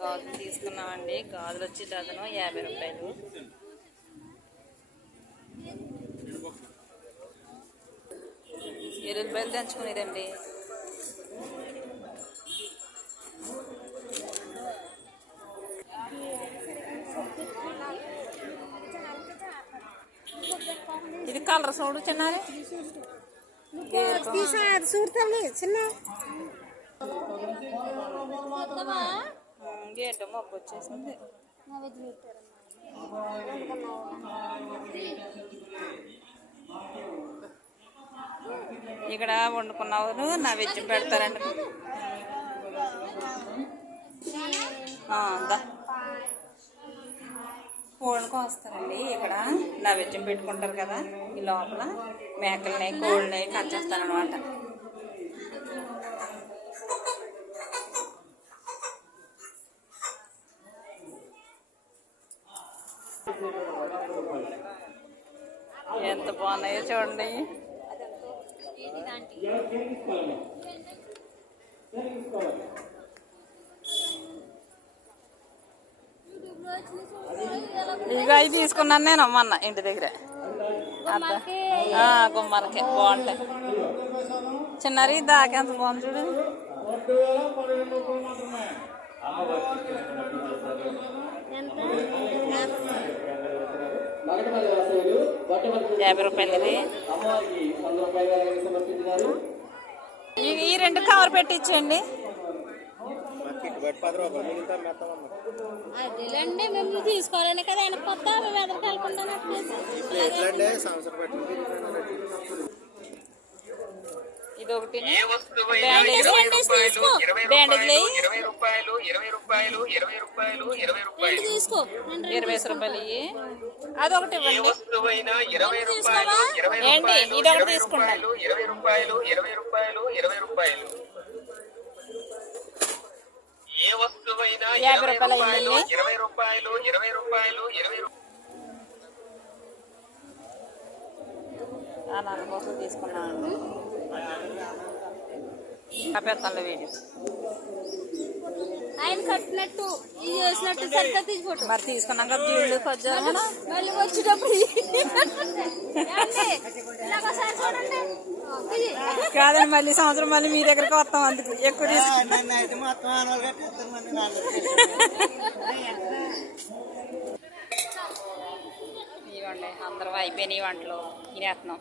గాజులు తీసుకున్నామండి. గాజులు వచ్చి డజను 50 రూపాయలు. ఎల్లుల్లిపాయలు దంచుకునేదండి. ఇది కలర్ చూడు చిన్నారే చిన్న గేట మొక్క వచ్చేసింది. ఇక్కడ వండుకున్నవారు నైవేద్యం పెడతారండి. కోళ్ళకు వస్తారండి. ఇక్కడ నైవేద్యం పెట్టుకుంటారు కదా, ఈ లోపల మేకల్ని కోళ్ళని కట్ చేస్తారనమాట. ఎంత బాగున్నాయో చూడండి. ఇక అవి తీసుకున్నాను నేను మొన్న ఇంటి దగ్గర. గుమ్మాలకి బాగుంటాయి. చిన్నరి దాకెంత బాగుంది చూడు. ₹50 ఇది. ఈ 2 కవర్ పెట్టి ఇచ్చేయండి. అదేలేండి, మేము తీసుకోవాలని కదా ఆయన కొత్త వెదర్ కలుపుకుంటాను. ఇది ఒకటి బ్యాండేజ్ తీసుకో. ₹20. అదొకటి ఇవ్వండి. ఏంటి ఇది ఒకటి తీసుకుంటాను. ₹50 అయిందండి. కోసం తీసుకున్నామండి. పెడతాను వీడియో. ఆయన కట్టినట్టు ఇది చేసినట్టు సరిగ్గా తీసుకోండి. మరి తీసుకున్నాక జీళ్ళు కొంచెం మళ్ళీ వచ్చేటప్పుడు కాదండి, మళ్ళీ సంవత్సరం మళ్ళీ మీ దగ్గరకు వస్తాం. అందుకు ఎక్కువ ఇవ్వండి. అందరూ అయిపోయినాయి వంటలు తినేస్తున్నాం.